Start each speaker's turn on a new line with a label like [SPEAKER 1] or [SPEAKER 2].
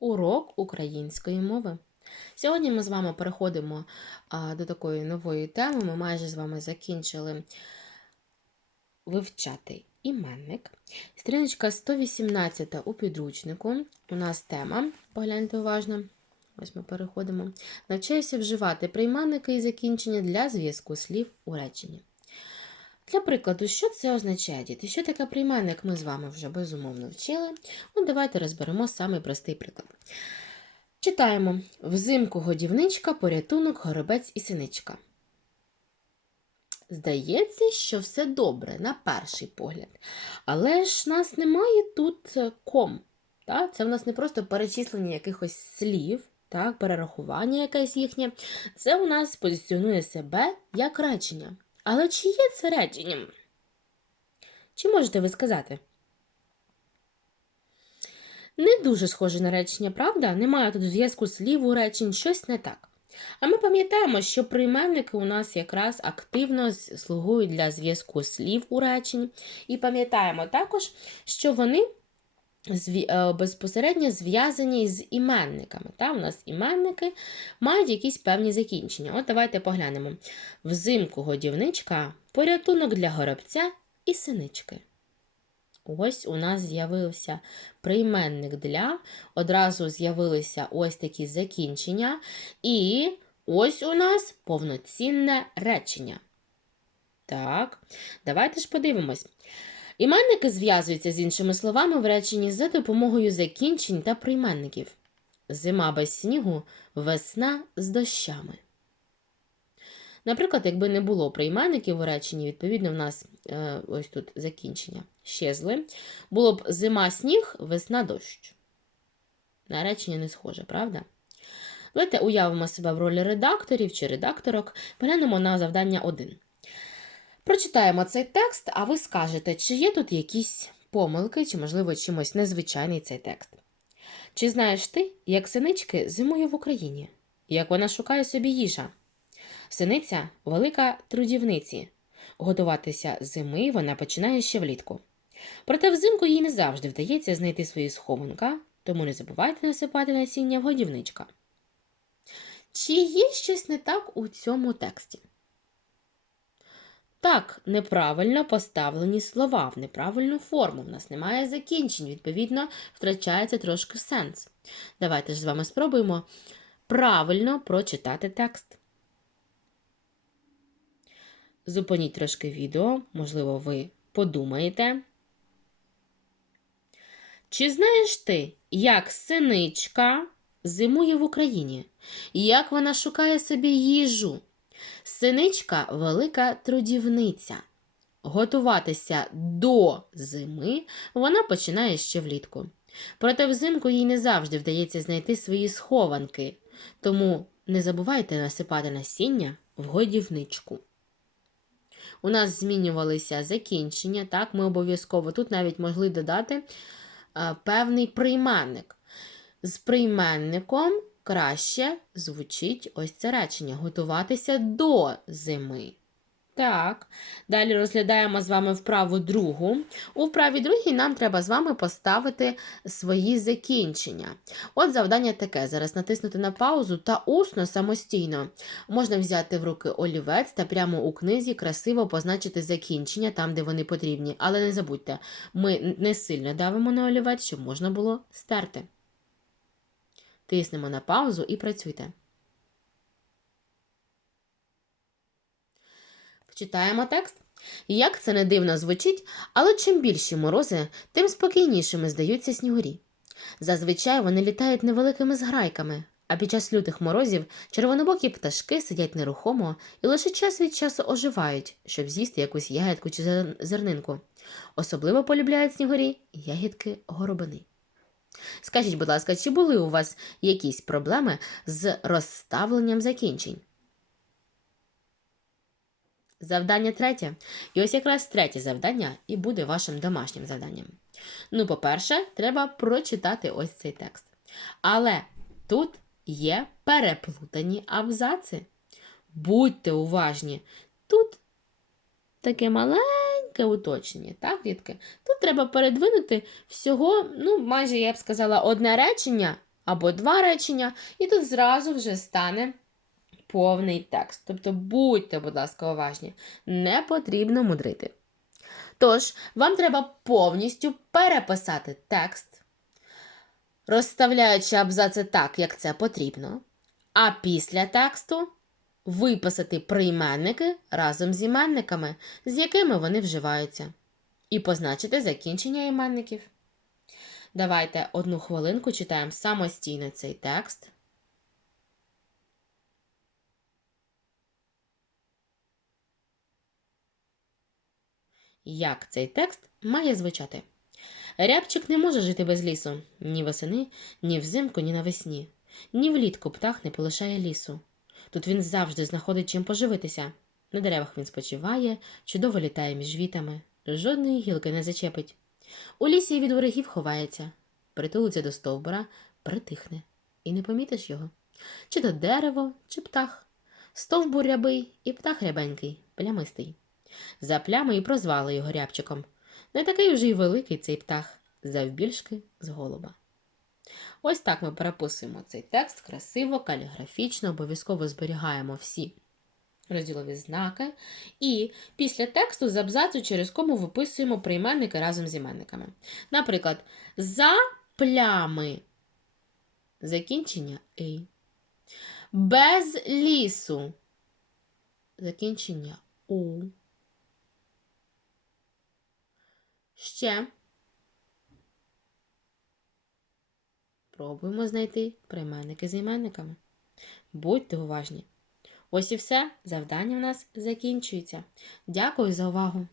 [SPEAKER 1] Урок української мови. Сьогодні ми з вами переходимо а, до такої нової теми. Ми майже з вами закінчили вивчати іменник. Стріночка 118 у підручнику. У нас тема, погляньте уважно. Ось ми переходимо. Навчаюся вживати прийменники і закінчення для зв'язку слів у реченні. Для прикладу, що це означає, діти? Що таке прийменник ми з вами вже безумовно вчили. Ну, давайте розберемо самий простий приклад. Читаємо взимку годівничка, порятунок, горобець і синичка. Здається, що все добре на перший погляд. Але ж нас немає тут е, ком. Так? Це в нас не просто перечислення якихось слів, так? перерахування якесь їхнє. Це у нас позиціонує себе як речення. Але чи є це реченням? Чи можете ви сказати? Не дуже схоже на речення, правда? Немає тут зв'язку слів у речень, щось не так. А ми пам'ятаємо, що прийменники у нас якраз активно слугують для зв'язку слів у реченні. І пам'ятаємо також, що вони безпосередньо зв'язані з іменниками. Та? У нас іменники мають якісь певні закінчення. От давайте поглянемо. Взимку годівничка, порятунок для горобця і синички. Ось у нас з'явився прийменник для, одразу з'явилися ось такі закінчення, і ось у нас повноцінне речення. Так, давайте ж подивимось. Іменники зв'язуються з іншими словами в реченні за допомогою закінчень та прийменників. Зима без снігу, весна з дощами. Наприклад, якби не було прийменників у реченні, відповідно, в нас е, ось тут закінчення щезли, було б зима сніг, весна дощ. На речення не схоже, правда? Давайте уявимо себе в ролі редакторів чи редакторок, поглянемо на завдання 1. Прочитаємо цей текст, а ви скажете, чи є тут якісь помилки, чи, можливо, чимось незвичайний цей текст. Чи знаєш ти, як синички зимує в Україні? Як вона шукає собі їжа? Синиця велика трудівниці. Готуватися зими вона починає ще влітку. Проте взимку їй не завжди вдається знайти свої схованка, тому не забувайте насипати насіння в годівничка. Чи є щось не так у цьому тексті? Так, неправильно поставлені слова в неправильну форму. В нас немає закінчень, відповідно, втрачається трошки сенс. Давайте ж з вами спробуємо правильно прочитати текст. Зупиніть трошки відео, можливо, ви подумаєте. Чи знаєш ти, як синичка зимує в Україні? Як вона шукає собі їжу? Синичка велика трудівниця. Готуватися до зими вона починає ще влітку. Проте взимку їй не завжди вдається знайти свої схованки, тому не забувайте насипати насіння в годівничку. У нас змінювалися закінчення, так, ми обов'язково тут навіть могли додати а, певний прийменник. З прийменником краще звучить ось це речення готуватися до зими. Так, далі розглядаємо з вами вправу другу. У вправі другій нам треба з вами поставити свої закінчення. От завдання таке: зараз натиснути на паузу та усно самостійно. Можна взяти в руки олівець та прямо у книзі красиво позначити закінчення там, де вони потрібні. Але не забудьте, ми не сильно давимо на олівець, щоб можна було стерти. Тиснемо на паузу і працюйте. Читаємо текст. Як це не дивно звучить, але чим більші морози, тим спокійнішими здаються снігурі. Зазвичай вони літають невеликими зграйками, а під час лютих морозів червонобокі пташки сидять нерухомо і лише час від часу оживають, щоб з'їсти якусь ягідку чи зернинку. Особливо полюбляють снігурі ягідки горобини. Скажіть, будь ласка, чи були у вас якісь проблеми з розставленням закінчень? Завдання третє. І ось якраз третє завдання і буде вашим домашнім завданням. Ну, по-перше, треба прочитати ось цей текст. Але тут є переплутані абзаци. Будьте уважні. Тут таке маленьке уточнення, так, дітки? Тут треба передвинути всього, ну, майже я б сказала, одне речення, або два речення, і тут зразу вже стане повний текст. Тобто будьте, будь ласка, уважні, не потрібно мудрити. Тож, вам треба повністю переписати текст, розставляючи абзаци так, як це потрібно, а після тексту виписати прийменники разом з іменниками, з якими вони вживаються, і позначити закінчення іменників. Давайте одну хвилинку читаємо самостійно цей текст. Як цей текст має звучати? Рябчик не може жити без лісу ні восени, ні взимку, ні навесні. Ні влітку птах не полишає лісу. Тут він завжди знаходить чим поживитися. На деревах він спочиває, чудово літає між вітами, жодної гілки не зачепить. У лісі від ворогів ховається, притулиться до стовбура, притихне, і не помітиш його. Чи то дерево, чи птах. Стовбур рябий і птах рябенький, плямистий. За плями і прозвали його рябчиком. Не такий вже й великий цей птах, завбільшки з голуба. Ось так ми переписуємо цей текст красиво, каліграфічно, обов'язково зберігаємо всі розділові знаки. І після тексту з абзацу через кому виписуємо прийменники разом з іменниками. Наприклад, за плями закінчення «ей». Без лісу закінчення у. Ще. Пробуємо знайти прийменники з іменниками. Будьте уважні. Ось і все. Завдання в нас закінчується. Дякую за увагу!